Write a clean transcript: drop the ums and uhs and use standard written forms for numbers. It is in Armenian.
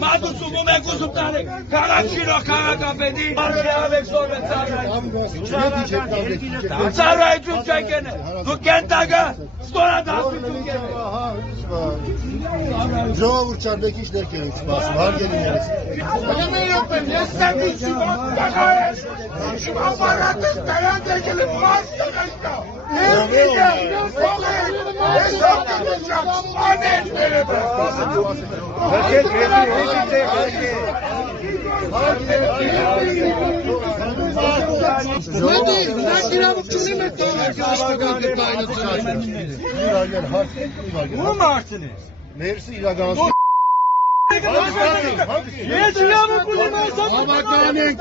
Մատուցում եք ուզում տանեք, քաղաքչինով քաղաքապետի, արժեավեք զորվեք ծառայություն չեք են, դուք են տագը, ստորադասություն են։ Ժողովուրդ չար մեկիչ ներքեր ենք սպասում, հարգելիներս։ Ես ստեղիցում տղայես, շուղավարատս նրանց եկել եմ մասը նստա։ Ներսը իրականացնում Ես իրավունք ունեմ ասում Հավականի ենք,